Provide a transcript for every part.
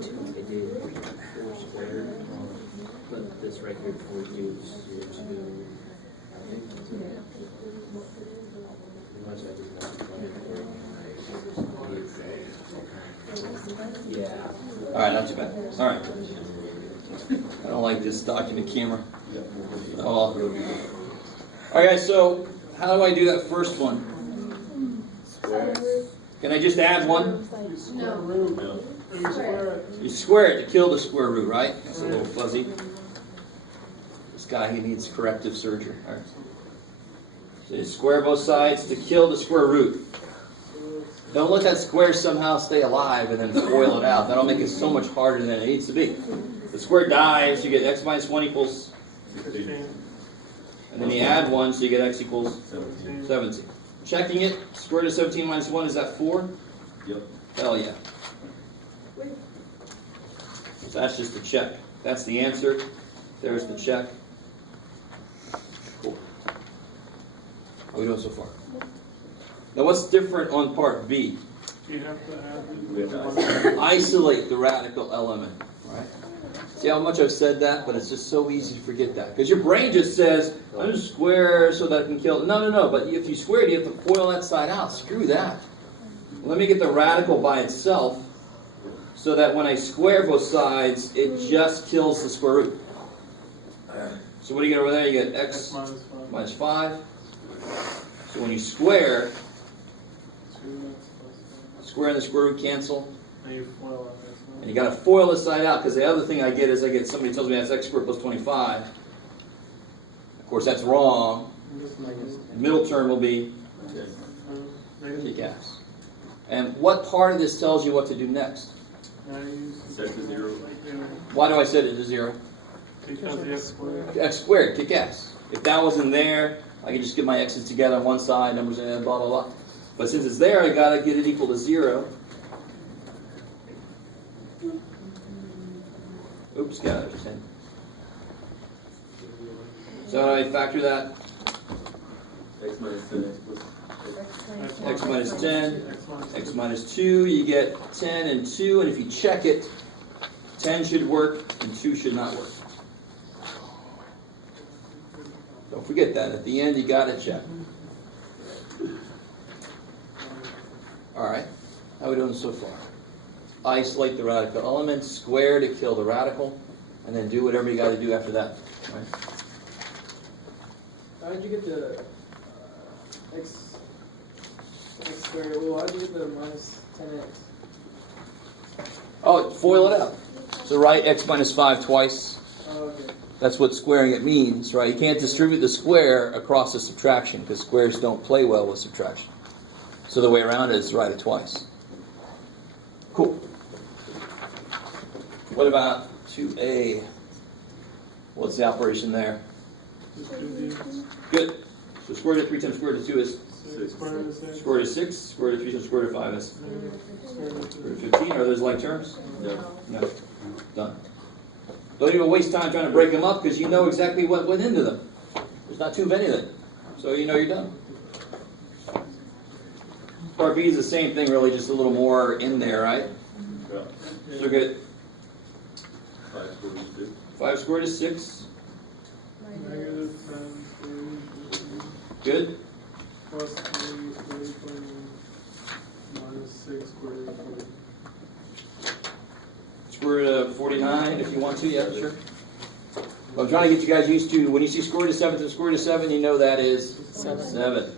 did 4 squared, but this right here, 42 is 2. Unless I did not. Yeah. All right, not too bad. All right. I don't like this document camera. Oh, all right, guys, so how do I do that first one? Can I just add 1? No. You square it to kill the square root, right? That's a little fuzzy. This guy, he needs corrective surgery. All right. So you square both sides to kill the square root. Don't let that square somehow stay alive and then FOIL it out. That'll make it so much harder than it needs to be. The square dies, you get x minus 1 equals 15. and then you add 1, so you get x equals 17. Checking it, square root of 17 minus 1, is that 4? Yep. Hell yeah. So that's just a check. That's the answer. There's the check. Cool. How are we doing so far? Now what's different on part B? You have to We have add to Isolate the radical element. Right? See how much I've said that? But it's just so easy to forget that. Because your brain just says, I'm just square so that I can kill. No. But if you square it, you have to FOIL that side out. Screw that. Let me get the radical by itself so that when I square both sides, it just kills the square root. So what do you get over there? You get x minus 5. So when you square, square and the square root cancel. And you FOIL on this And you got to FOIL this side out, because the other thing I get is somebody tells me that's x squared plus 25. Of course, that's wrong. The middle term will be kick ass. And what part of this tells you what to do next? set to 0. Why do I set it to 0? Because the x squared. X squared, kick ass. If that wasn't there, I could just get my x's together on one side, numbers in blah, blah, blah. But since it's there, I got to get it equal to 0. Oops, got it. So how do I factor that? X minus 10, x plus X minus 10, x minus 2, you get 10 and 2, and if you check it, 10 should work and 2 should not work. Don't forget that. At the end, you got to check. All right. How are we doing so far? Isolate the radical element, square to kill the radical, and then do whatever you got to do after that. All right? How did you get the x squared? Well, how did you get the minus 10x? Oh, FOIL it out. So write x minus 5 twice. Oh, okay. That's what squaring it means, right? You can't distribute the square across the subtraction because squares don't play well with subtraction. So the way around it is to write it twice. Cool. What about 2a? What's the operation there? Good. So square root of 3 times square root of 2 is square root of 6. Square root of 3 times square root of 5 is square root of 15. Are those like terms? No. Done. Don't even waste time trying to break them up because you know exactly what went into them. There's not too many of them. So you know you're done. Part B is the same thing, really, just a little more in there, right? Yeah. So get 5 squared is 6. 5 squared is 6. Negative 10 Good. plus 3 squared minus 6 squared. Square root of 49 if you want to, yeah, sure. But I'm trying to get you guys used to, when you see square root of 7 to square root of 7, you know that is 7.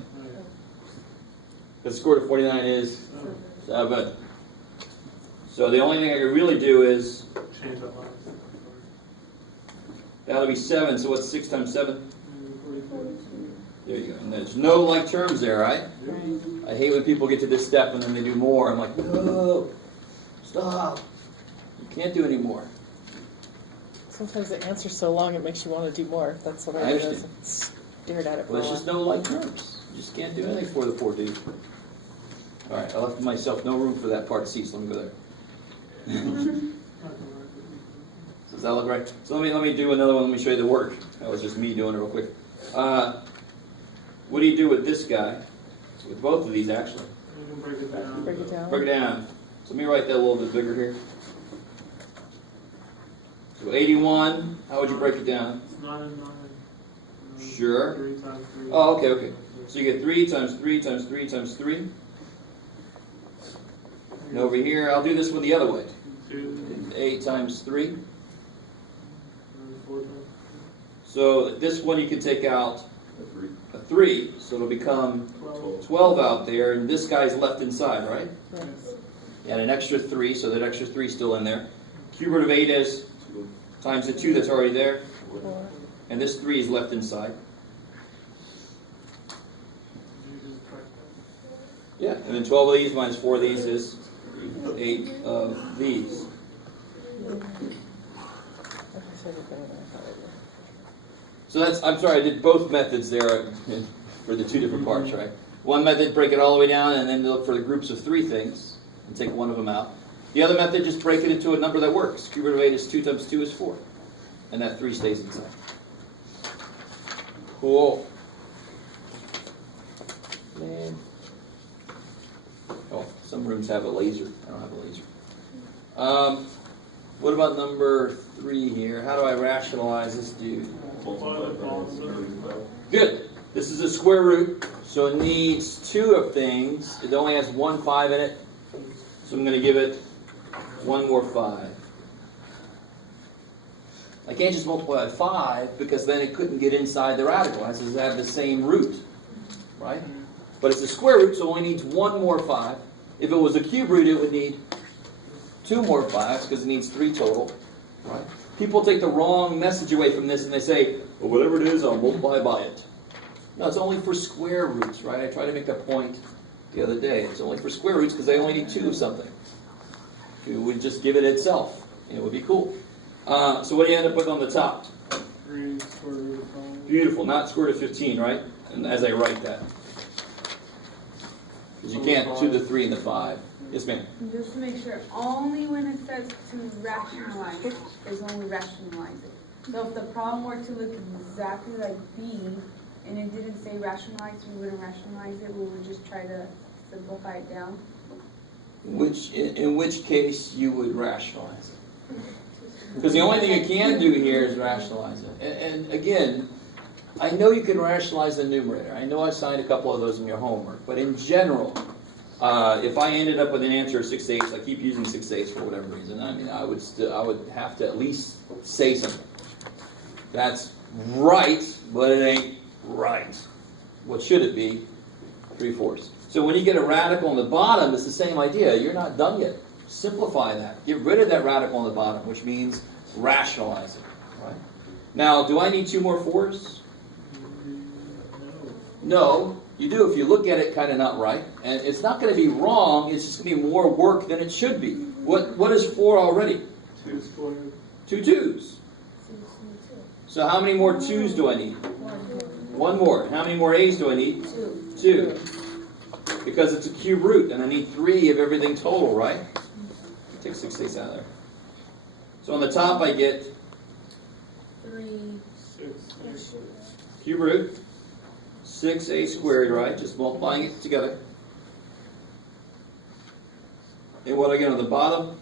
Because square root of 49 is 7. So the only thing I can really do is, Change that line. that'll be 7, so what's 6 times 7? There you go. And there's no like terms there, right? I hate when people get to this step and then they do more. I'm like, no, stop. You can't do any more. Sometimes the answer's so long it makes you want to do more. That's what I do. understand. Stared at it for Well, a there's while. just no like terms. You just can't do anything for the poor dude. All right, I left myself no room for that part C, so let me go there. Does that look right? So let me do another one. Let me show you the work. That was just me doing it real quick. What do you do with this guy? With both of these, actually. You can break it down. Break it down. Break it down. So let me write that a little bit bigger here. So 81, how would you break it down? It's 9 and 9. Sure. 3 times 3. Oh, okay. So you get 3 times 3 times 3 times 3. And over here, I'll do this one the other way. 2 8 times 3. and 4 times So this one you can take out A 3. a 3, so it'll become 12. 12 out there, and this guy's left inside, right? Yes. And an extra 3, so that extra 3 is still in there. Cube root of 8 is 2. times the 2 that's already there, 4. and this 3 is left inside. You just correct Yeah, and then 12 of these minus 4 of these is 8 of these. Okay, so you're better than I thought I did. So that's, I'm sorry, I did both methods there for the two different parts, right? One method, break it all the way down and then look for the groups of 3 things and take one of them out. The other method, just break it into a number that works. Cube root of 8 is 2 times 2 is 4. And that 3 stays inside. Cool. Man. Oh, some rooms have a laser. I don't have a laser. What about number 3 here? How do I rationalize this dude? Multiply by 75. Good. This is a square root, so it needs 2 of things. It only has 1 5 in it, so I'm going to give it 1 more 5. I can't just multiply by 5 because then it couldn't get inside the radical. It has to have the same root, right? But it's a square root, so it only needs 1 more 5. If it was a cube root, it would need 2 more 5s because it needs 3 total, right? People take the wrong message away from this and they say, well, whatever it is, I'll multiply by it. No, it's only for square roots, right? I tried to make that point the other day. It's only for square roots because they only need 2 of something. You would just give it itself. It would be cool. So what do you end up with on the top? 3 square root of 5. Beautiful, not square root of 15, right? And as I write that. Because you can't do the 3 and the 5. Yes, ma'am. Just to make sure, only when it says to rationalize is when we rationalize it. So if the problem were to look exactly like B, and it didn't say rationalize, we wouldn't rationalize it, we would just try to simplify it down. In which case you would rationalize it. Because the only thing you can do here is rationalize it. And again, I know you can rationalize the numerator. I know I signed a couple of those in your homework. But in general, if I ended up with an answer of 6/8, I keep using 6/8 for whatever reason. I mean, I would have to at least say something. That's right, but it ain't right. What should it be? 3/4. So when you get a radical on the bottom, it's the same idea. You're not done yet. Simplify that. Get rid of that radical on the bottom, which means rationalize it. Right? Now, do I need 2 more 4s? No. You do if you look at it kind of not right. And it's not going to be wrong. It's just going to be more work than it should be. What is 4 already? 2 squared. 2 2s. So how many more 2s do I need? 1 more. How many more a's do I need? 2. Because it's a cube root, and I need 3 of everything total, right? Take 6/8 out of there. So on the top I get 3. 6. cube root, 6a squared, right? Just multiplying it together. And what do I get on the bottom?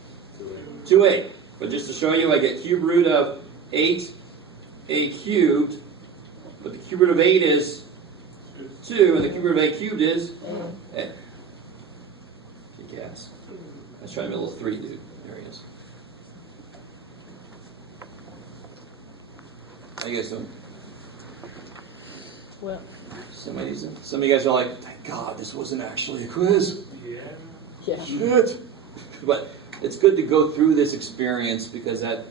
2a. But just to show you, I get cube root of 8a cubed, but the cube root of 8 is 2, and the cube root of a cubed is a. Kick ass. Let's try to be a little 3, dude. There he is. How you guys doing? Well, Some of you guys are like, thank God this wasn't actually a quiz. yeah. Shit. But it's good to go through this experience because that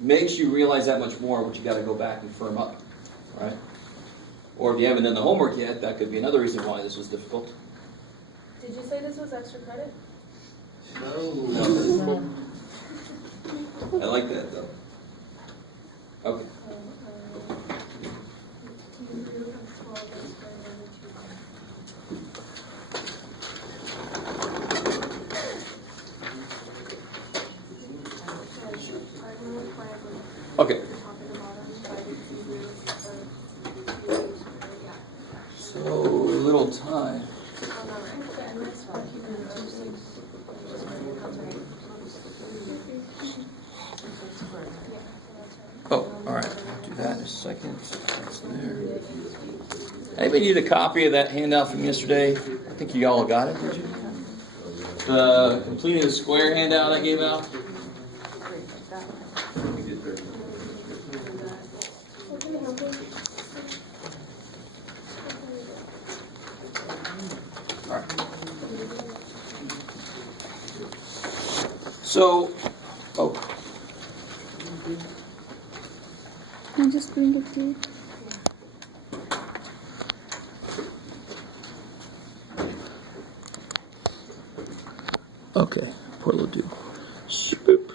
makes you realize that much more what you got to go back and firm up, right? Or if you haven't done the homework yet, that could be another reason why this was difficult. Did you say this was extra credit? No. I like that though. Okay. Okay. So a little time. second. That's there. Anybody need a copy of that handout from yesterday? I think you all got it, did you? The completing the square handout I gave out. All right. So, Can I just bring it to you? okay. What will do? Swoop.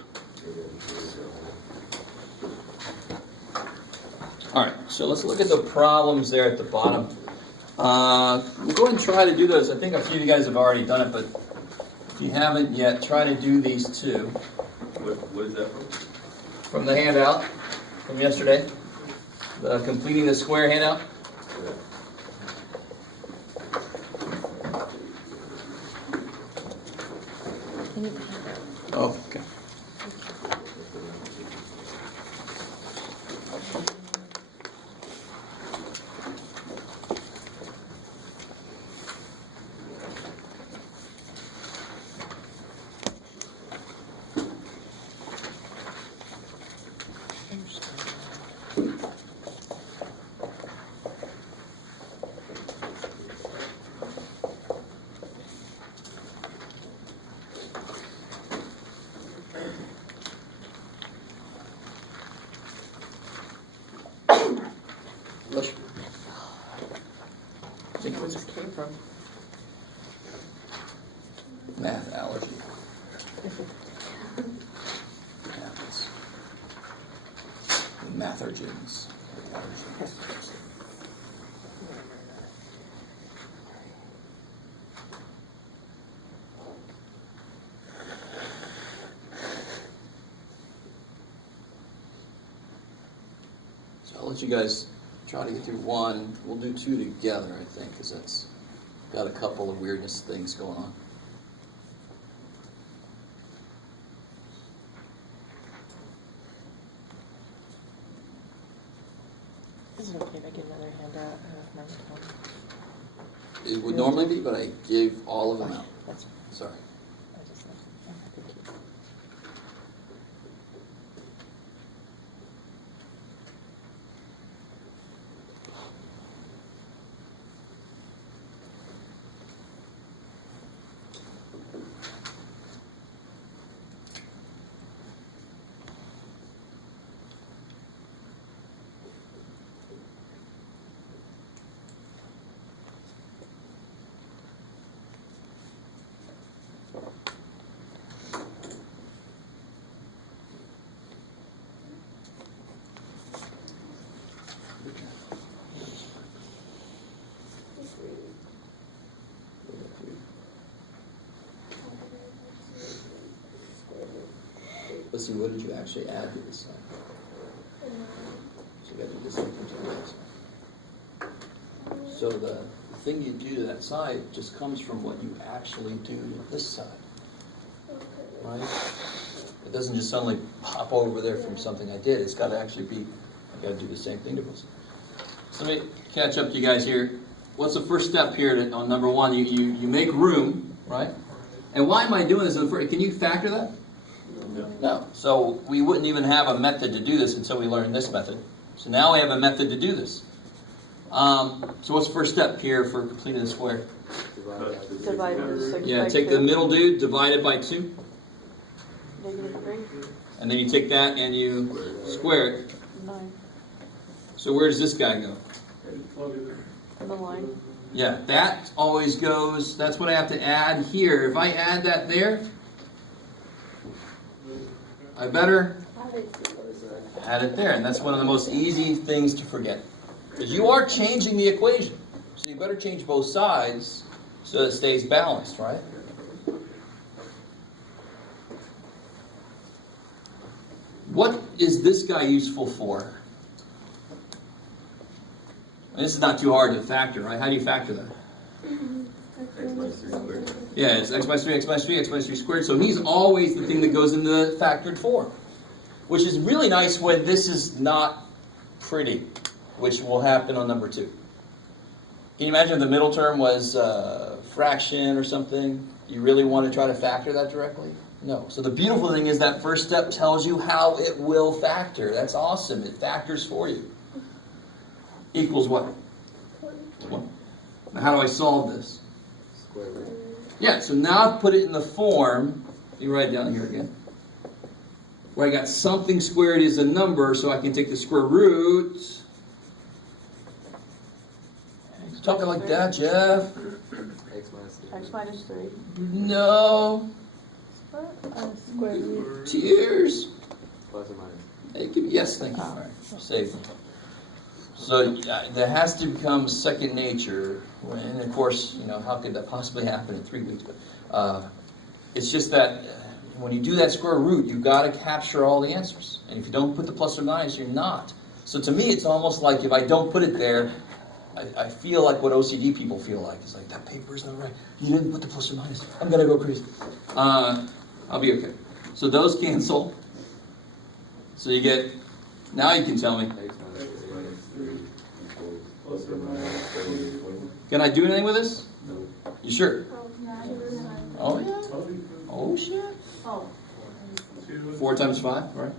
All right. So let's look at the problems there at the bottom. We'll go ahead and try to do those. I think a few of you guys have already done it, but if you haven't yet, try to do these two. What is that from? From the handout from yesterday. The completing the square handout. Oh, okay. Bless you. I think it Where was this came from. math allergy. Maths. Mathogens. Allergens. So I'll let you guys try to get through one. We'll do two together, I think, because that's got a couple of weirdness things going on. Is it okay if I get another handout? I have mine at home. It would normally be, but I gave all of them out. That's, Sorry. I just left it. Okay, thank you. Let's see, what did you actually add to this side? So you got to do this one to the side. So the thing you do to that side just comes from what you actually do to this side. Right? It doesn't just suddenly pop over there from something I did. It's got to actually be, I got to do the same thing to this. So let me catch up to you guys here. What's the first step here on number one? You make room, right? And why am I doing this in the first? Can you factor that? No. So we wouldn't even have a method to do this until we learn this method. So now we have a method to do this. So what's the first step here for completing the square? Divide the 6 Yeah, by take 2. the middle dude, divide it by 2. -3. And then you take that and you square it. 9. So where does this guy go? Plug it in. In the line. Yeah, that always goes, that's what I have to add here. If I add that there, I better add it there. And that's one of the most easy things to forget. Because you are changing the equation. So you better change both sides so it stays balanced, right? What is this guy useful for? This is not too hard to factor, right? How do you factor that? X minus 3 squared. Yeah, it's x minus 3, x minus 3, x minus 3 squared. So he's always the thing that goes in the factored form. Which is really nice when this is not pretty. which will happen on number 2. Can you imagine if the middle term was fraction or something? You really want to try to factor that directly? No. So the beautiful thing is that first step tells you how it will factor. That's awesome. It factors for you. Equals what? 20. Now how do I solve this? Square root. Yeah, so now I've put it in the form, you write it down here again, where I got something squared is a number, so I can take the square root. Talking like that, Jeff. X minus 3. X minus 3. No. Square root. Tears. Plus or minus. It could, yes, thank you. All right, save. So that has to become second nature. And of course, how could that possibly happen in 3 weeks? But it's just that when you do that square root, you've got to capture all the answers. And if you don't put the plus or minus, you're not. So to me, it's almost like if I don't put it there, I feel like what OCD people feel like. It's like, that paper's not right. You didn't put the plus or minus. I'm going to go crazy. I'll be okay. So those cancel. So you get, now you can tell me. X minus 3 equals Plus or minus 20. Can I do anything with this? No. You sure? Oh, yeah? Oh, Oh, shit. Oh. 4 times 5, right?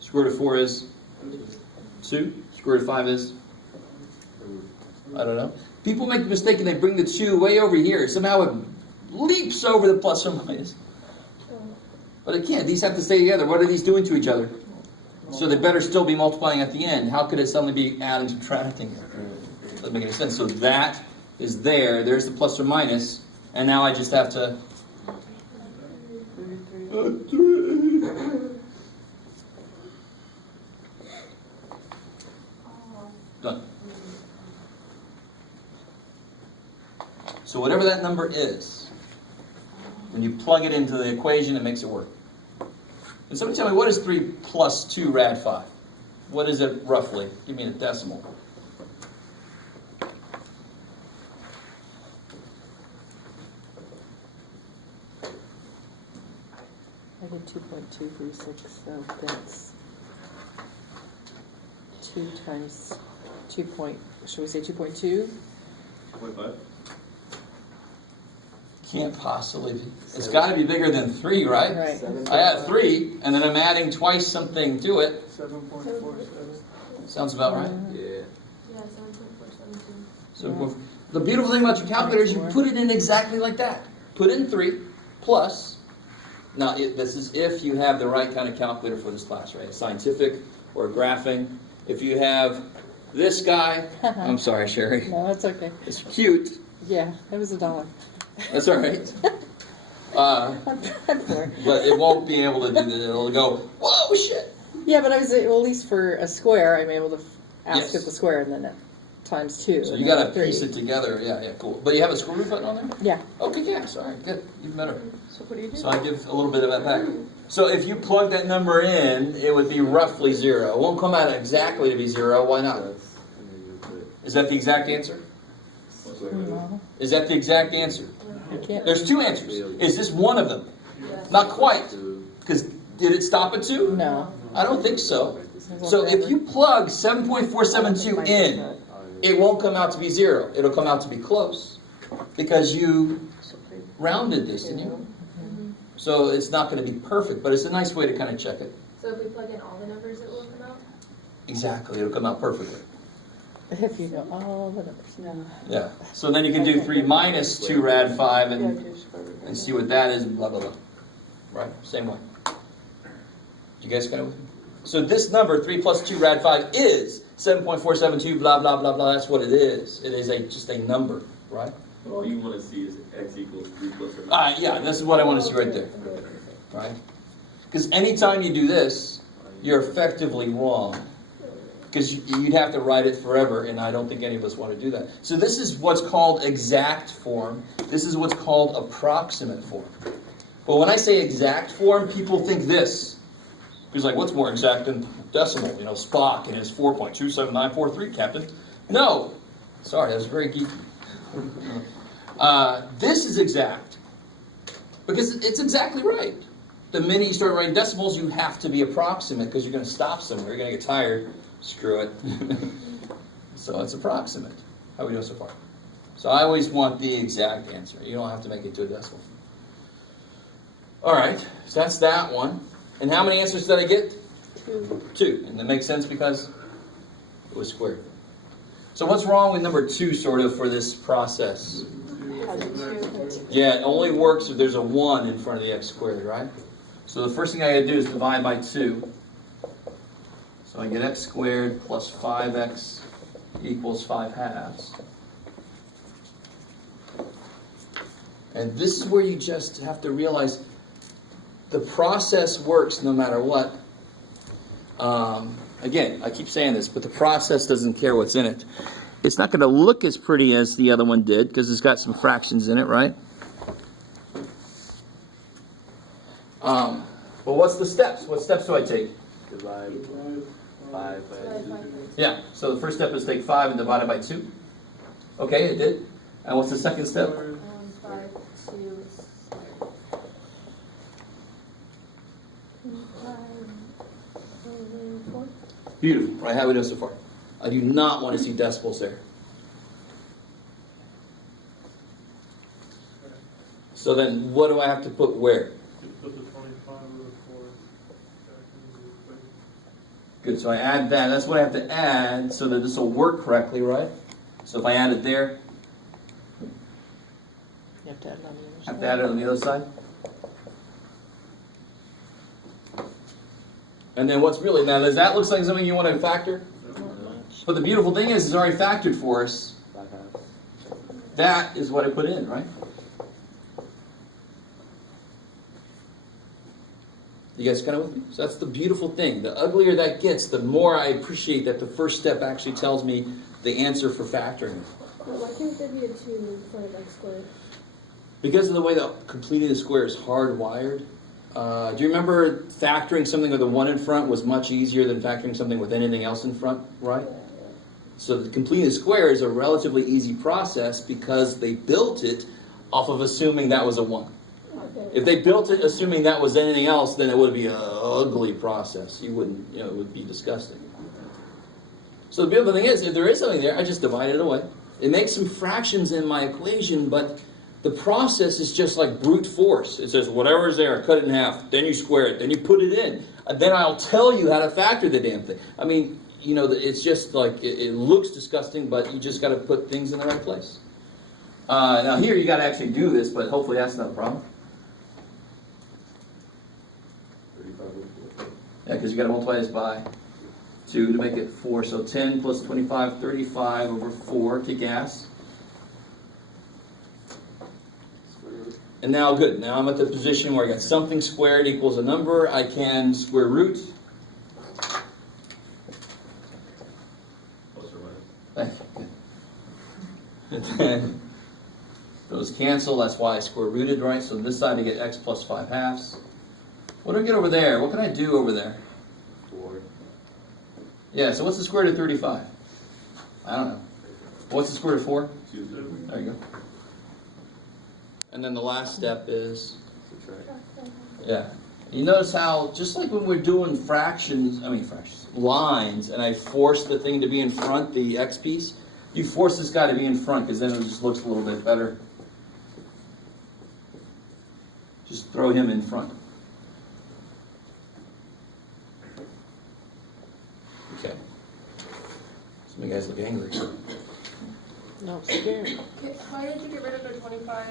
Square root of 4 is 2. Square root of 5 is? I don't know. People make the mistake and they bring the 2 way over here. Somehow it leaps over the plus or minus. But it can't. These have to stay together. What are these doing to each other? So they better still be multiplying at the end. How could it suddenly be adding, subtracting? Doesn't make any sense. So that is there. There's the plus or minus. And now I just have to... 3. Done. So whatever that number is, when you plug it into the equation, it makes it work. And somebody tell me, what is 3 plus 2 rad 5? What is it roughly? Give me a decimal. I did 2.236, so that's 2 times 2 point, should we say 2.2? 2.5? Can't possibly be. It's got to be bigger than 3, right? Right. I add 3, and then I'm adding twice something to it. 7.47. Sounds about right. Yeah. Yeah, 7.472. So the beautiful thing about your calculator is you put it in exactly like that. Put in 3 plus. Now, this is if you have the right kind of calculator for this class, right? A scientific or a graphing. If you have this guy, I'm sorry, Sherry. No, that's okay. It's cute. Yeah, it was $1. That's all right. I'm poor. But it won't be able to do that. It'll go, whoa, shit. Yeah, but I was, well, at least for a square, I'm able to ask Yes. at the square and then times 2. So and you got then to 3. piece it together. Yeah, cool. But you have a square root button on there? Yeah. Okay, yeah, sorry, good, even better. So what do you do? So I give a little bit of that back. So if you plug that number in, it would be roughly 0. It won't come out exactly to be 0. Why not? Plus, and then you put Is that the exact answer? No, Is that the exact answer? you can't. There's 2 answers. Is this one of them? Not quite. Because did it stop at 2? No. I don't think so. So if you plug 7.472 in, it won't come out to be 0. It'll come out to be close. Because you rounded this, didn't you? So it's not going to be perfect, but it's a nice way to kind of check it. So if we plug in all the numbers, it will come out? Exactly, it'll come out perfectly. If you know all the numbers. No. Yeah. So then you can do 3 minus 2 rad 5 and see what that is, and blah, blah, blah. Right? Same way. You guys kind of... So this number, 3 plus 2 rad 5, is 7.472, blah, blah, blah, blah. That's what it is. It is just a number, right? All you want to see is x equals 3 plus or minus. Yeah, this is what I want to see right there. Right? Because anytime you do this, you're effectively wrong. Because you'd have to write it forever, and I don't think any of us want to do that. So this is what's called exact form. This is what's called approximate form. But when I say exact form, people think this. He's like, what's more exact than decimal? Spock and his 4.27943, Captain. No. Sorry, that was very geeky. This is exact. Because it's exactly right. the minute you start writing decimals, you have to be approximate because you're going to stop somewhere. You're going to get tired. Screw it. So it's approximate. How are we doing so far? So I always want the exact answer. You don't have to make it to a decimal. All right, so that's that one. And how many answers did I get? 2. 2. And that makes sense because it was squared. So what's wrong with number 2, sort of, for this process? Has a 2. Yeah, it only works if there's a 1 in front of the x squared, right? So the first thing I gotta do is divide by 2. So I get x squared plus 5x equals 5/2. And this is where you just have to realize the process works no matter what. Again, I keep saying this, but the process doesn't care what's in it. It's not going to look as pretty as the other one did because it's got some fractions in it, right? But what's the steps? What steps do I take? Divide 5 by 2. Yeah, so the first step is take 5 and divide it by 2. Okay, it did. And what's the second step? 5, 2, Beautiful. Right, how are we doing so far? I do not want to see decimals there. So then, what do I have to put where? Put the 25 over 4 back into the equation. Good, so I add that. That's what I have to add so that this will work correctly, right? So if I add it there, You have to add it on the other I side. have to add it on the other side. And then what's really, now does that look like something you want to factor? But the beautiful thing is it's already factored for us. 5/2. That is what I put in, right? You guys kind of with me? So that's the beautiful thing. The uglier that gets, the more I appreciate that the first step actually tells me the answer for factoring. Why can't there be a 2 in front of x squared? Because of the way that completing the square is hardwired. Do you remember factoring something with a 1 in front was much easier than factoring something with anything else in front, right? So the completing the square is a relatively easy process because they built it off of assuming that was a 1. If they built it assuming that was anything else, then it would be an ugly process. You wouldn't, it would be disgusting. So the beautiful thing is, if there is something there, I just divide it away. It makes some fractions in my equation, but the process is just like brute force. It says, whatever is there, cut it in half, then you square it, then you put it in. And then I'll tell you how to factor the damn thing. I mean, it's just like, it looks disgusting, but you just got to put things in the right place. Now here, you got to actually do this, but hopefully that's not a problem. 35 over 4. Yeah, because you got to multiply this by 2 to make it 4. So 10 plus 25, 35 over 4, kick ass. And now, good. Now I'm at the position where I got something squared equals a number. I can square root. Plus or minus. Thank you. And then those cancel. That's why I square rooted, right? So this side I get x plus 5/2. What do I get over there? What can I do over there? 4. Yeah, so what's the square root of 35? I don't know. What's the square root of 4? 2. There you go. And then the last step is, Subtract. yeah. You notice how, just like when we're doing lines, and I force the thing to be in front, the x piece, you force this guy to be in front, because then it just looks a little bit better. Just throw him in front. Okay. Some of you guys look angry. No, scared. How did you get rid of the 25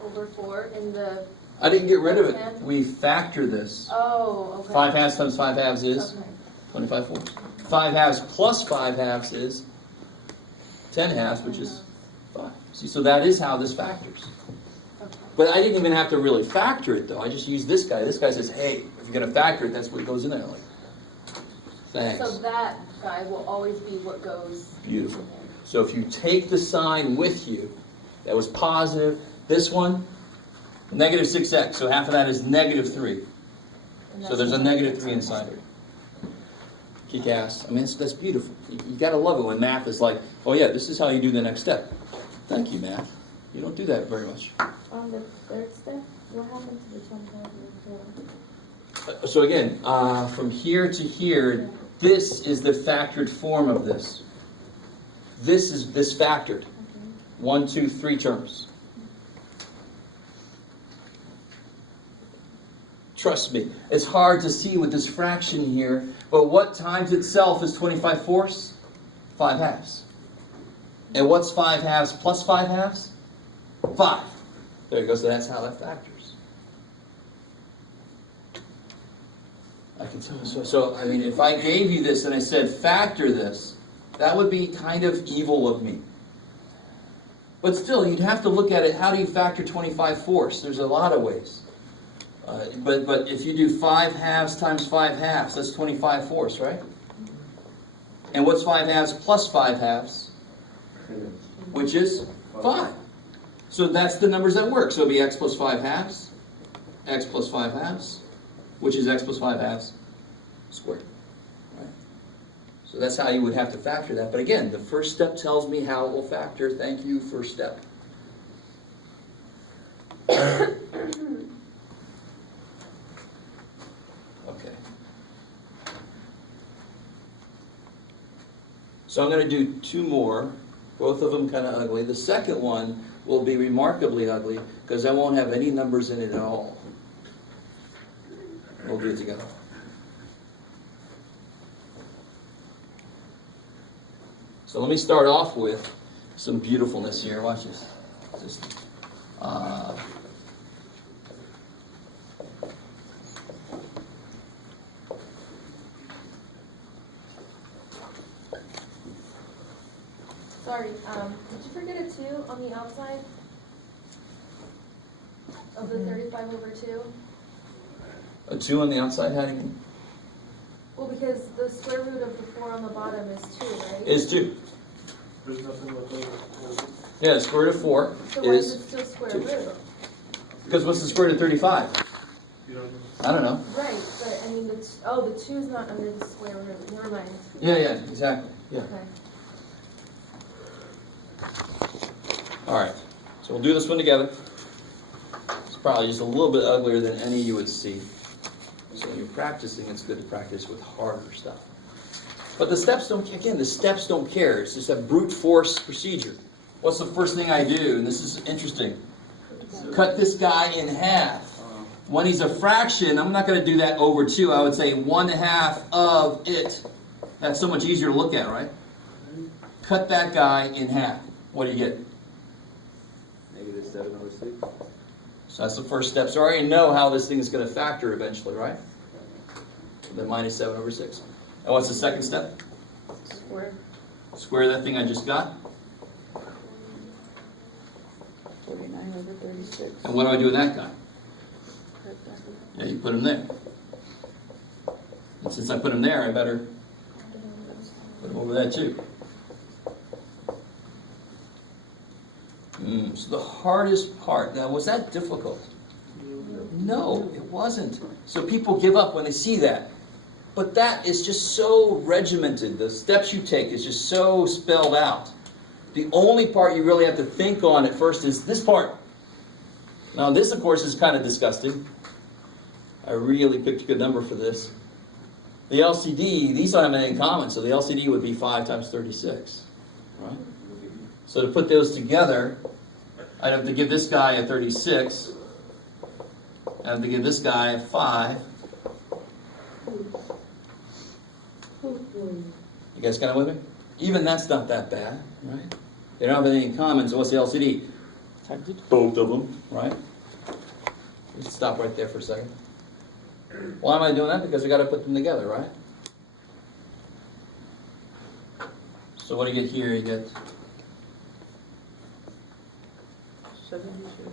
over 4 in the... I didn't get rid of it. We factor this. Oh, okay. 5/2 times 5/2 is Okay. 25 fourths. 5/2 plus 5/2 is 10/2, which is 5. See, so that is how this factors. Okay. But I didn't even have to really factor it, though. I just used this guy. This guy says, hey, if you're going to factor it, that's what goes in there. Like, thanks. So that guy will always be what goes... Beautiful. So if you take the sign with you, that was positive. This one, negative 6x. So half of that is negative 3. So there's a negative 3 inside it. Kick ass. I mean, that's beautiful. You got to love it when math is like, oh yeah, this is how you do the next step. Thank you, math. You don't do that very much. On the third step, what happened to the 25 over 4? So again, from here to here, this is the factored form of this. This is this factored. 1, 2, 3 terms. Trust me, it's hard to see with this fraction here, but what times itself is 25 fourths? 5 halves. And what's 5 halves plus 5 halves? 5. There you go, so that's how that factors. I can tell. So I mean, if I gave you this and I said factor this, that would be kind of evil of me. But still, you'd have to look at it, how do you factor 25 fourths? There's a lot of ways. But if you do 5 halves times 5 halves, that's 25 fourths, right? And what's 5 halves plus 5 halves? Which is 5. So that's the numbers that work. So it'll be x plus 5 halves, x plus 5 halves, which is x plus 5 halves squared. Right? So that's how you would have to factor that. But again, the first step tells me how it will factor. Thank you, first step. Okay. So I'm going to do 2 more, both of them kind of ugly. The second one will be remarkably ugly because I won't have any numbers in it at all. We'll do it together. So let me start off with some beautifulness here. Watch this. Sorry, did you forget a 2 on the outside of the 35 over 2? A 2 on the outside heading Well, because the square root of the 4 on the bottom is 2, right? is 2. There's nothing left over. Yeah, the square root of 4 So why is is it still square 2. root? Because what's the square root of 35? You don't know. I don't know. Right, but I mean, the 2 is not under the square root. Never mind. Yeah, exactly. Yeah. Okay. All right. So we'll do this one together. It's probably just a little bit uglier than any you would see. So when you're practicing, it's good to practice with harder stuff. But the steps don't care. It's just a brute force procedure. What's the first thing I do? And this is interesting. Cut this guy in half. When he's a fraction, I'm not going to do that over 2. I would say 1/2 of it. That's so much easier to look at, right? Cut that guy in half. What do you get? -7 over 6. So that's the first step. So I already know how this thing is going to factor eventually, right? The -7 over 6. And what's the second step? Square. Square that thing I just got. 49 over 36. And what do I do with that guy? Cut that. Yeah, you put him there. And since I put him there, I better put him over there too. So the hardest part, now was that difficult? No, it wasn't. So people give up when they see that. But that is just so regimented. The steps you take is just so spelled out. The only part you really have to think on at first is this part. Now this, of course, is kind of disgusting. I really picked a good number for this. The LCD, these don't have anything in common, so the LCD would be 5 times 36. Right? So to put those together, I'd have to give this guy a 36. I'd have to give this guy a 5. You guys kind of with me? Even that's not that bad, right? They don't have anything in common, so what's the LCD? Both of them, right? Let's stop right there for a second. Why am I doing that? Because we got to put them together, right? So what do you get here? You get 72.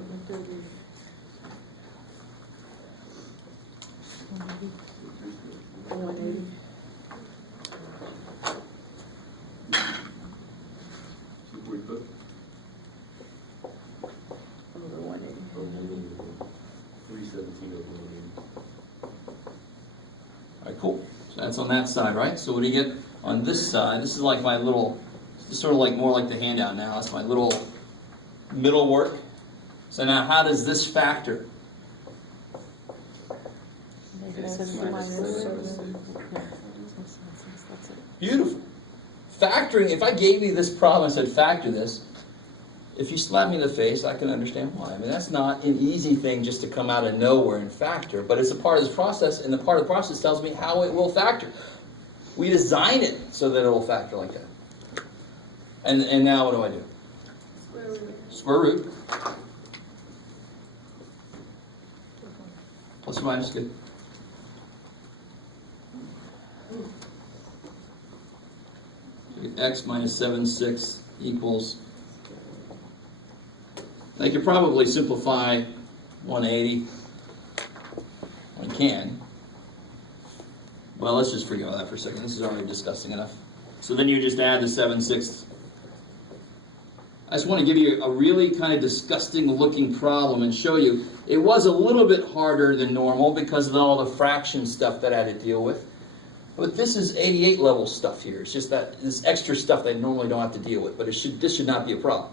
Over 30. 180. Over 180. 317 over 180. All right, cool. So that's on that side, right? So what do you get on this side? This is like my little It's sort of like more like the handout now. That's my little middle work. So now how does this factor? Beautiful. Factoring, if I gave you this problem and said factor this, if you slap me in the face, I can understand why. I mean, that's not an easy thing just to come out of nowhere and factor, but it's a part of this process, and the part of the process tells me how it will factor. We design it so that it will factor like that. And now what do? Square root. Square root. Plus or minus, good. X minus 7/6 equals. Now you could probably simplify 180. We can. Well, let's just forget about that for a second. This is already disgusting enough. So then you just add the 7/6. I just want to give you a really kind of disgusting looking problem and show you it was a little bit harder than normal because of all the fraction stuff that I had to deal with. But this is 88 level stuff here. It's just that this extra stuff that I normally don't have to deal with. But this should not be a problem.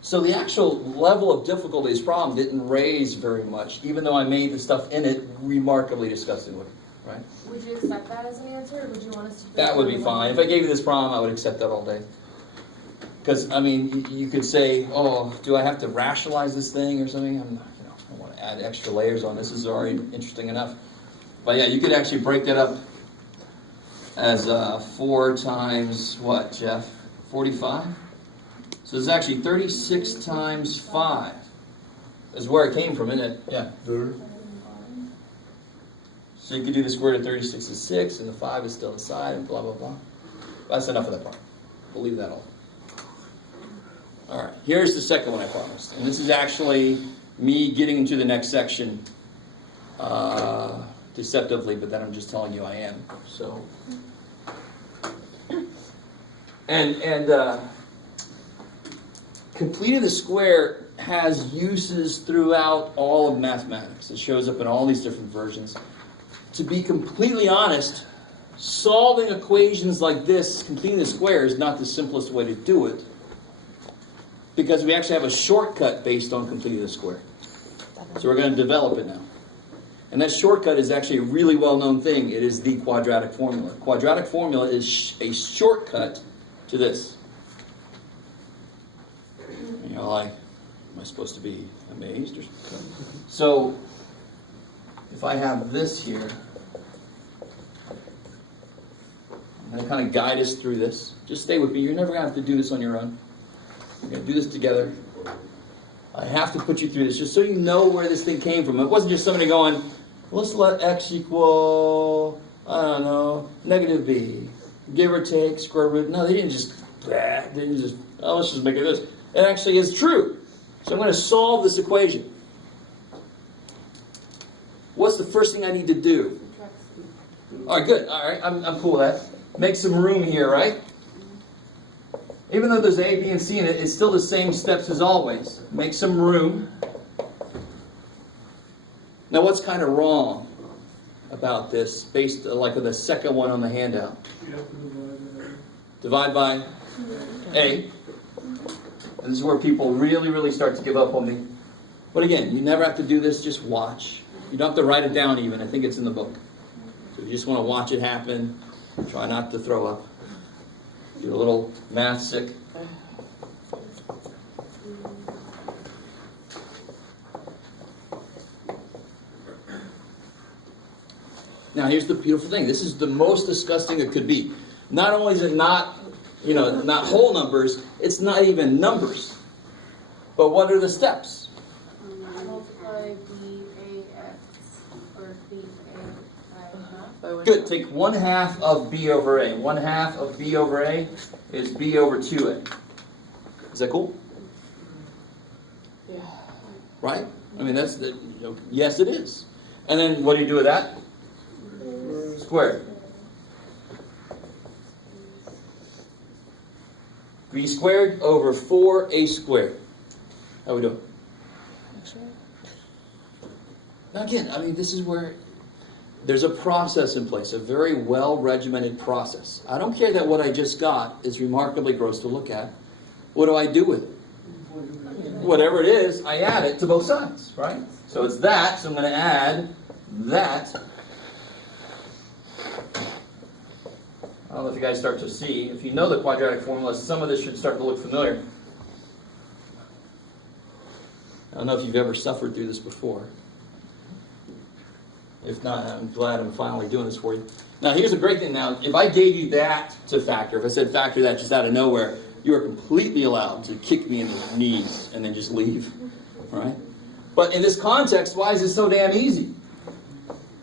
So the actual level of difficulty of this problem didn't raise very much, even though I made the stuff in it remarkably disgusting looking. Right? Would you accept that as an answer, or would you want us to? That would be fine. If I gave you this problem, I would accept that all day. Because, I mean, you could say, oh, do I have to rationalize this thing or something? I don't want to add extra layers on this. This is already interesting enough. But yeah, you could actually break that up as 4 times what, Jeff? 45? So it's actually 36 times 5. That's where it came from, isn't it? Yeah. So you could do the square root of 36 is 6, and the 5 is still inside, and blah, blah, blah. That's enough of that part. We'll leave that all. All right, here's the second one I promised. And this is actually me getting into the next section deceptively, but then I'm just telling you I am. So, and completing the square has uses throughout all of mathematics. It shows up in all these different versions. To be completely honest, solving equations like this, completing the square, is not the simplest way to do it. Because we actually have a shortcut based on completing the square. So we're going to develop it now. And that shortcut is actually a really well-known thing. It is the quadratic formula. Quadratic formula is a shortcut to this. You know, am I supposed to be amazed or something? So, if I have this here, I'm going to kind of guide us through this. Just stay with me. You're never going to have to do this on your own. We're going to do this together. I have to put you through this just so you know where this thing came from. It wasn't just somebody going, let's let x equal, I don't know, negative b. Give or take, square root. No, they didn't just, oh, let's just make it this. It actually is true. So I'm going to solve this equation. What's the first thing I need to do? All right, good. All right, I'm cool with that. Make some room here, right? Even though there's A, B, and C in it, it's still the same steps as always. Make some room. Now, what's kind of wrong about this, based like the second one on the handout? You have to Divide by A. And this is where people really, really start to give up on me. But again, you never have to do this, just watch. You don't have to write it down even. I think it's in the book. So you just want to watch it happen. Try not to throw up. You're a little math sick. Now here's the beautiful thing. This is the most disgusting it could be. Not only is it not, not whole numbers, it's not even numbers. But what are the steps? Multiply BAX or BA. Good. Take 1/2 of B over A. 1/2 of B over A is B over 2A. Is that cool? Yeah. Right? I mean, that's the, yes, it is. And then what do you do with that? Square. B squared over 4A squared. How we doing? Now again, I mean, this is where there's a process in place, a very well-regimented process. I don't care that what I just got is remarkably gross to look at. What do I do with it? Whatever it is, I add it to both sides, right? So it's that, so I'm going to add that. I don't know if you guys start to see. If you know the quadratic formula, some of this should start to look familiar. I don't know if you've ever suffered through this before. If not, I'm glad I'm finally doing this for you. Now, here's the great thing. Now, if I gave you that to factor, if I said factor that just out of nowhere, you are completely allowed to kick me in the knees and then just leave, right? But in this context, why is it so damn easy?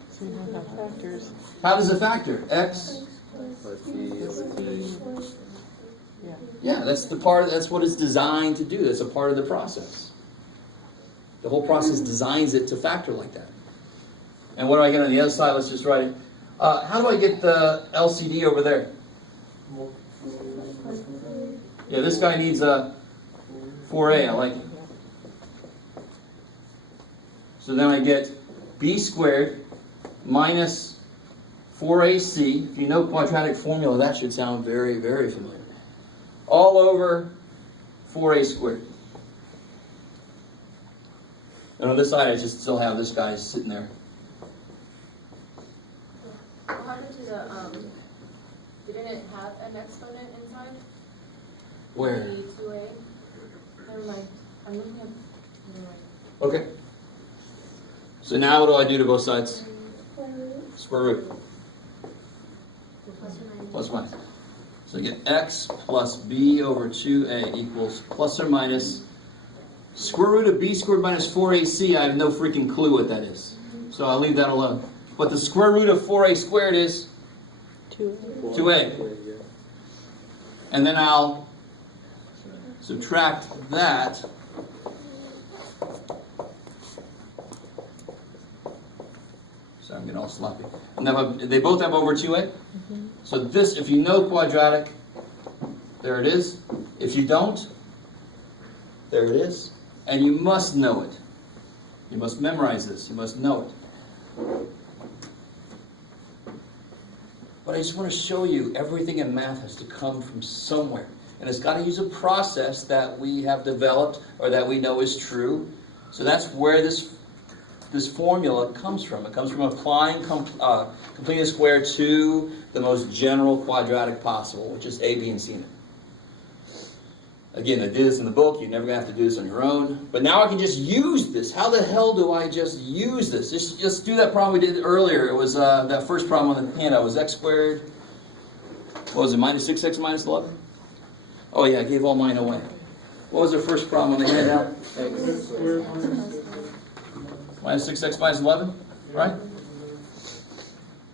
So you don't have factors. How does it factor? X? Yeah, that's the part. That's what it's designed to do. That's a part of the process. The whole process designs it to factor like that. And what do I get on the other side? Let's just write it. How do I get the LCD over there? Yeah, this guy needs a 4a. I like it. So then I get b squared minus 4ac. If you know quadratic formula, that should sound very, very familiar. All over 4a squared. And on this side, I just still have this guy sitting there. What happened to the, didn't it have an exponent inside? Where? The 2a? Never mind. I'm looking at, never mind. Okay. So now what do I do to both sides? Square root. Plus minus. So you get x plus b over 2a equals plus or minus square root of b squared minus 4ac. I have no freaking clue what that is. So I'll leave that alone. But the square root of 4a squared is 2a. And then I'll subtract that. Sorry, I'm getting all sloppy. And then they both have over 2a. So this, if you know quadratic, there it is. If you don't, there it is. And you must know it. You must memorize this. You must know it. But I just want to show you everything in math has to come from somewhere. And it's got to use a process that we have developed or that we know is true. So that's where this formula comes from. It comes from applying completing a square to the most general quadratic possible, which is a, b, and c in it. Again, I did this in the book. You're never going to have to do this on your own. But now I can just use this. How the hell do I just use this? Just do that problem we did earlier. It was that first problem on the handout. Was x squared. What was it? Minus 6x minus 11? Oh, yeah. I gave all mine away. What was the first problem on the handout? Minus 6x minus 11? Right?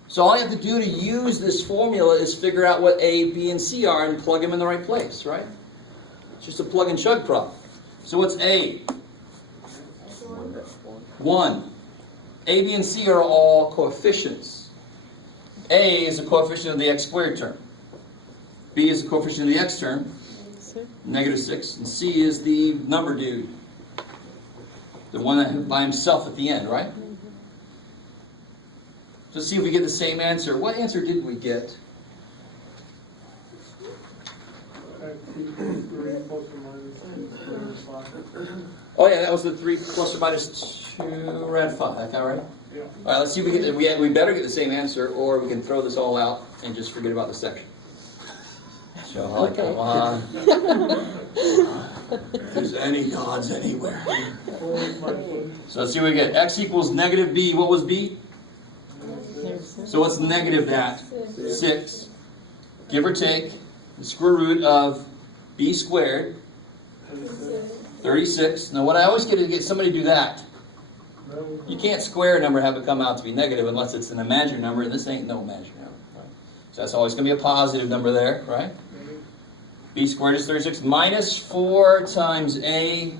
So all I have to do to use this formula is figure out what a, b, and c are and plug them in the right place, right? It's just a plug and chug problem. So what's A? 1. A, B, and C are all coefficients. A is a coefficient of the x squared term. B is a coefficient of the x term, negative 6. And C is the number dude. The one that by himself at the end, right? So let's see if we get the same answer. What answer did we get? Oh yeah, that was the 3 plus or minus 2 red 5. Is that right? Yeah. All right, let's see if we get. We better get the same answer, or we can throw this all out and just forget about the section. So, Okay. come on. If there's any gods anywhere. So let's see what we get. X equals negative b. What was b? So what's negative that? 6. Give or take the square root of b squared. 36. Now what I always get is get somebody to do that. You can't square a number and have it come out to be negative unless it's an imaginary number, and this ain't no imaginary number. Right? So that's always going to be a positive number there, right? B squared is 36 minus 4 times A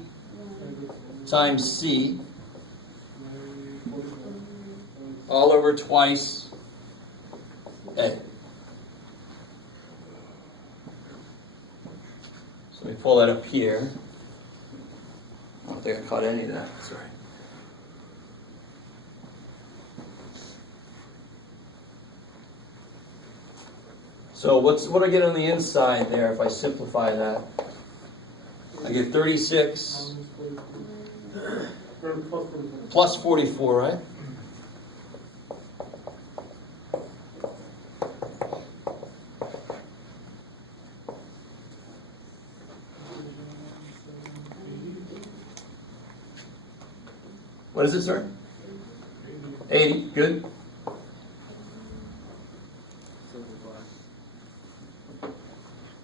times C all over twice A. So let me pull that up here. I don't think I caught any of that. Sorry. So what do I get on the inside there if I simplify that? I get 36 plus 44, right? What is it, sir? 80, good.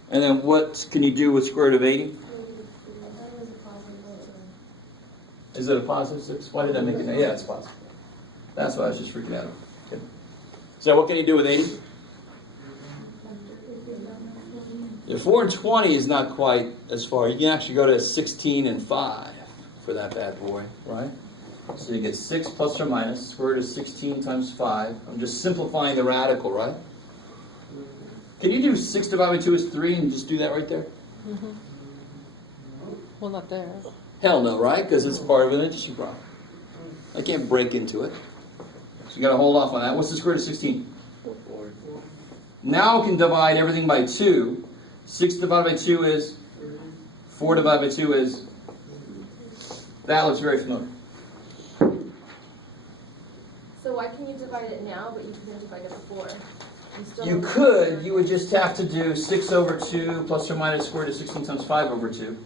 And then what can you do with square root of 80? Is it a positive 6? Why did I make it? Yeah, it's positive. That's why I was just freaking out. Okay. So what can you do with 80? Yeah, 4 and 20 is not quite as far. You can actually go to 16 and 5 for that bad boy, right? So you get 6 plus or minus. Square root of 16 times 5. I'm just simplifying the radical, right? Can you do 6 divided by 2 is 3 and just do that right there? Mm-hmm. Well, not there. Hell no, right? Because it's part of an addition problem. I can't break into it. So you got to hold off on that. What's the square root of 16? 4. Now I can divide everything by 2. 6 divided by 2 is 4 divided by 2 is. That looks very familiar. So why can you divide it now, but you couldn't divide it before? You could. You would just have to do 6 over 2 plus or minus square root of 16 times 5 over 2.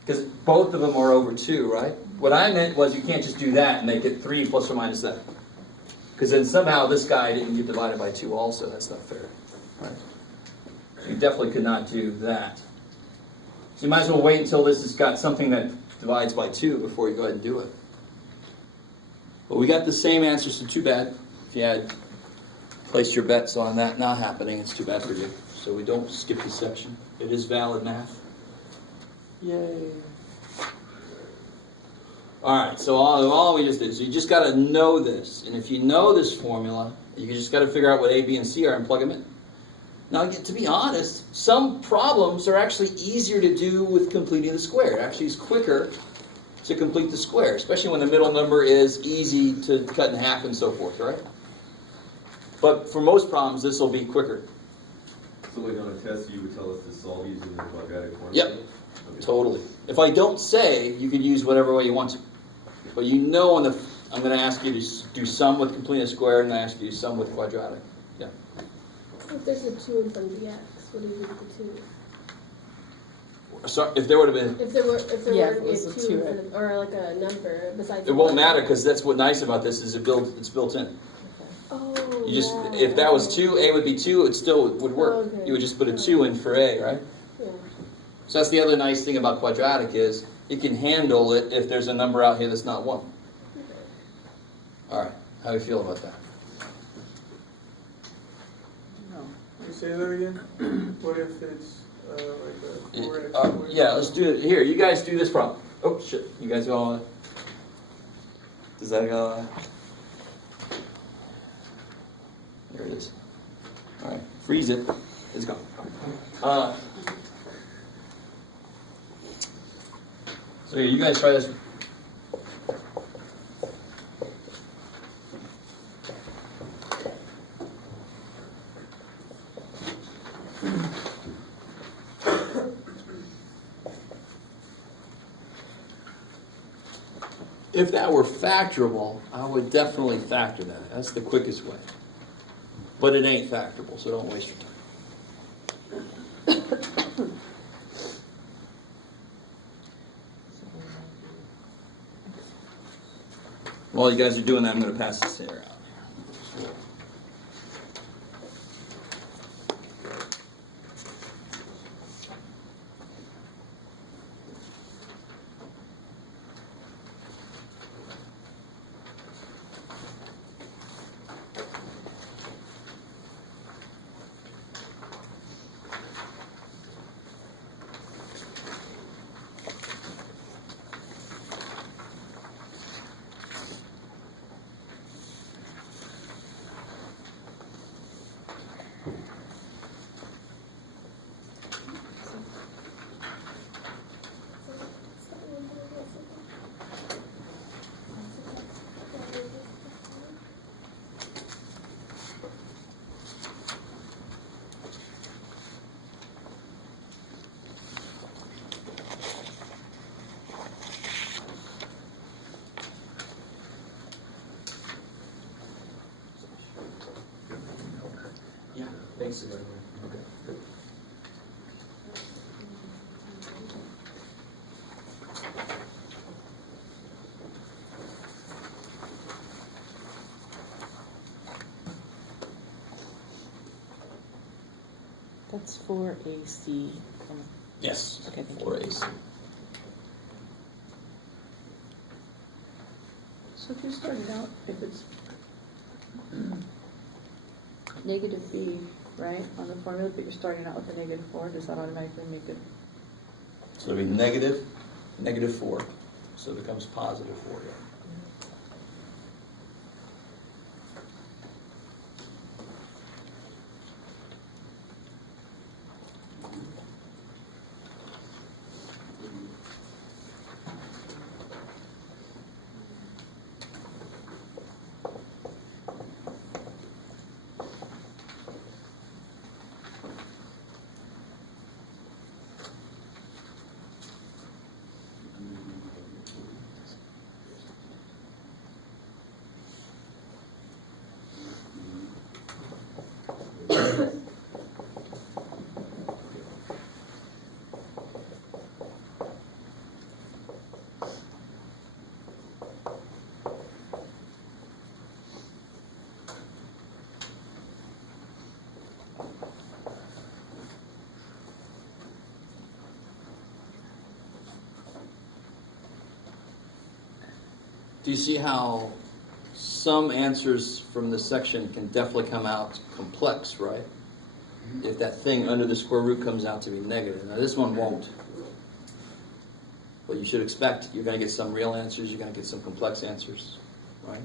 Because both of them are over 2, right? What I meant was you can't just do that and make it 3 plus or minus that. Because then somehow this guy didn't get divided by 2 also. That's not fair. Right? You definitely could not do that. So you might as well wait until this has got something that divides by 2 before you go ahead and do it. But we got the same answer, so too bad. If you had placed your bets on that not happening, it's too bad for you. So we don't skip this section. It is valid math. Yay. Alright, so all we just did, so you just got to know this. And if you know this formula, you just got to figure out what A, B, and C are and plug them in. Now, to be honest, some problems are actually easier to do with completing the square. It actually is quicker to complete the square, especially when the middle number is easy to cut in half and so forth, right? But for most problems, this will be quicker. So like on a test, you would tell us to solve using the quadratic formula? Yep, Okay. totally. If I don't say, you could use whatever way you want to. But you know I'm going to ask you to do sum with completing a square, and I ask you to sum with quadratic. Yeah. If there's a 2 in front of the x, what do you do with the 2? So if there would have been, If there were Yeah, to be a it was a 2 in two, front of, or like a number besides. it won't one. matter because that's what's nice about this is it's built in. Oh. You just yeah. if that was 2, A would be 2, it still would work. Oh, okay. You would just put a 2 in for A, right? Yeah. So that's the other nice thing about quadratic is it can handle it if there's a number out here that's not 1. All right, how do you feel about that? Can you say that again? What if it's like a 4x squared? Yeah, let's do it. Here, you guys do this problem. Oh, shit. You guys go. Does that go? There it is. All right, freeze it. It's gone. So yeah, you guys try this. If that were factorable, I would definitely factor that. That's the quickest way. But it ain't factorable, so don't waste your time. While you guys are doing that, I'm going to pass this here out. 26. Okay, good. That's for AC. Yes. Okay, thank you. For AC. So if you started out, if it's negative b, right, on the formula, but you're starting out with a -4, does that automatically make it? So it'll be negative, -4. So it becomes +4. Yeah. Do you see how some answers from this section can definitely come out complex, right? If that thing under the square root comes out to be negative. Now this one won't. But you should expect you're going to get some real answers, you're going to get some complex answers, right?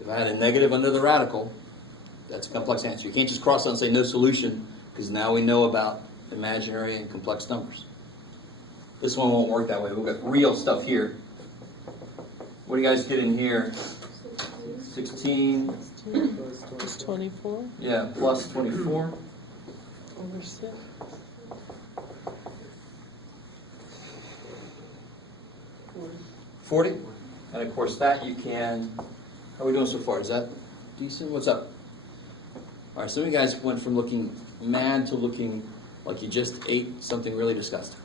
If I had a negative under the radical, that's a complex answer. You can't just cross out and say no solution, because now we know about imaginary and complex numbers. This one won't work that way. We've got real stuff here. What do you guys get in here? 16. It's 24 Yeah, plus 24. over 6. 40. And of course that you can, how are we doing so far? Is that decent? What's up? All right, some of you guys went from looking mad to looking like you just ate something really disgusting.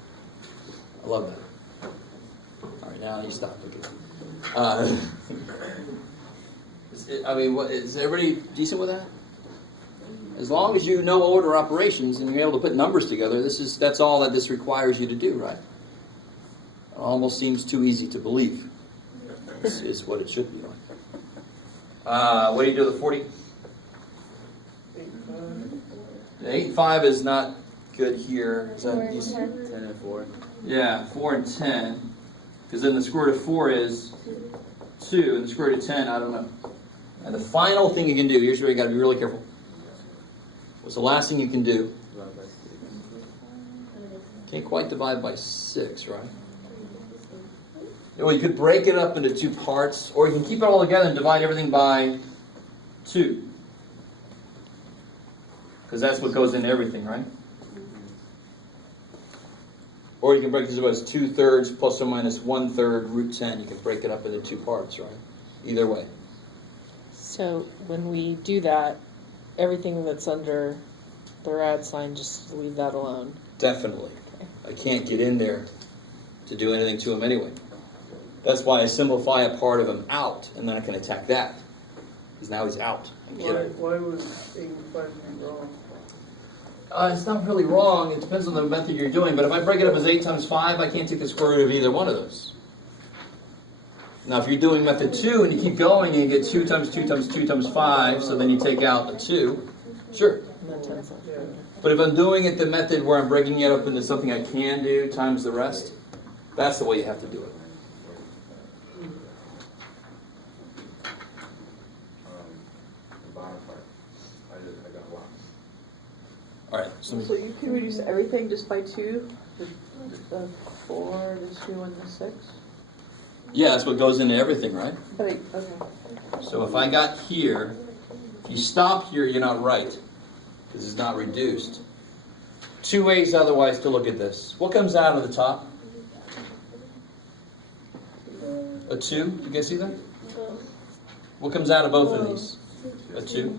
I love that. All right, now you stop looking. Is everybody decent with that? As long as you know order operations and you're able to put numbers together, that's all that this requires you to do, right? It almost seems too easy to believe. This is what it should be like. What do you do with the 40? 8 and 5 is not good here. Is that 10 and 4. Yeah, 4 and 10. Because then the square root of 4 is 2, and the square root of 10, I don't know. And the final thing you can do, here's where you got to be really careful. What's the last thing you can do? Can't quite divide by 6, right? Well, you could break it up into 2 parts, or you can keep it all together and divide everything by 2. Because that's what goes into everything, right? Or you can break this up as 2/3 plus or minus 1/3 root 10. You can break it up into 2 parts, right? Either way. So when we do that, everything that's under the rad sign, just leave that alone. Definitely. Okay. I can't get in there to do anything to him anyway. That's why I simplify a part of him out, and then I can attack that. Because now he's out. Why would 8 and 5 be wrong? It's not really wrong. It depends on the method you're doing. But if I break it up as 8 times 5, I can't take the square root of either one of those. Now, if you're doing method 2 and you keep going and you get 2 times 2 times 2 times 5, so then you take out a 2, sure. And then 10's left. Yeah. But if I'm doing it the method where I'm breaking it up into something I can do times the rest, that's the way you have to do it. The bottom part, I got lost. All right. So So you can reduce everything just by 2? The 4, the 2, and the 6? yeah, that's what goes into everything, right? But okay. So if I got here, if you stop here, you're not right. Because it's not reduced. 2 ways otherwise to look at this. What comes out of the top? A 2? You guys see that? What comes out of both of these? A 2?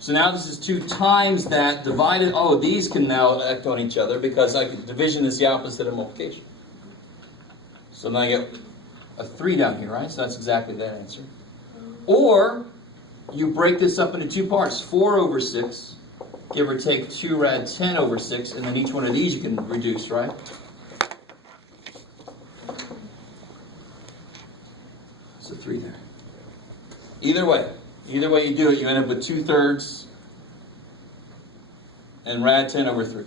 So now this is 2 times that divided. Oh, these can now act on each other because division is the opposite of multiplication. So now I get a 3 down here, right? So that's exactly that answer. Or you break this up into 2 parts. 4 over 6, give or take 2 rad 10 over 6, and then each one of these you can reduce, right? There's a 3 there. Either way you do it, you end up with 2/3 and rad 10 over 3.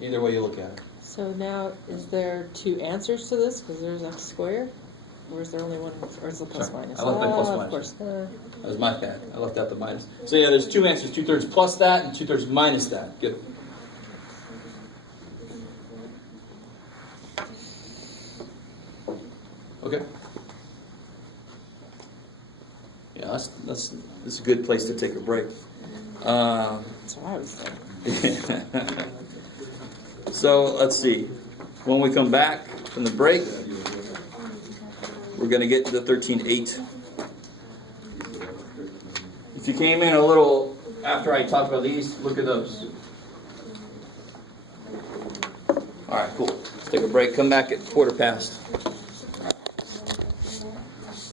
Either way you look at it. So now, is there 2 answers to this? Because there's x squared? Or is there only one, or is it plus Sorry, minus? I left my plus Of minus. course. That was my bad. I left out the minus. So yeah, there's 2 answers. 2/3 plus that and 2/3 minus that. Good. Okay. Yeah, that's a good place to take a break. That's what I was saying. So let's see. When we come back from the break, we're going to get to the 13.8. If you came in a little after I talked about these, look at those. All right, cool. Let's take a break. Come back at 4:15.